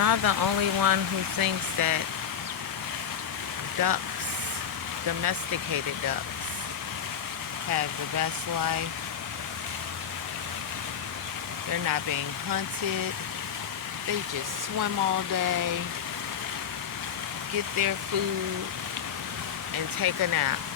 not the only one who thinks that ducks, domesticated ducks, have the best life. They're not being hunted. They just swim all day, get their food, and take a nap.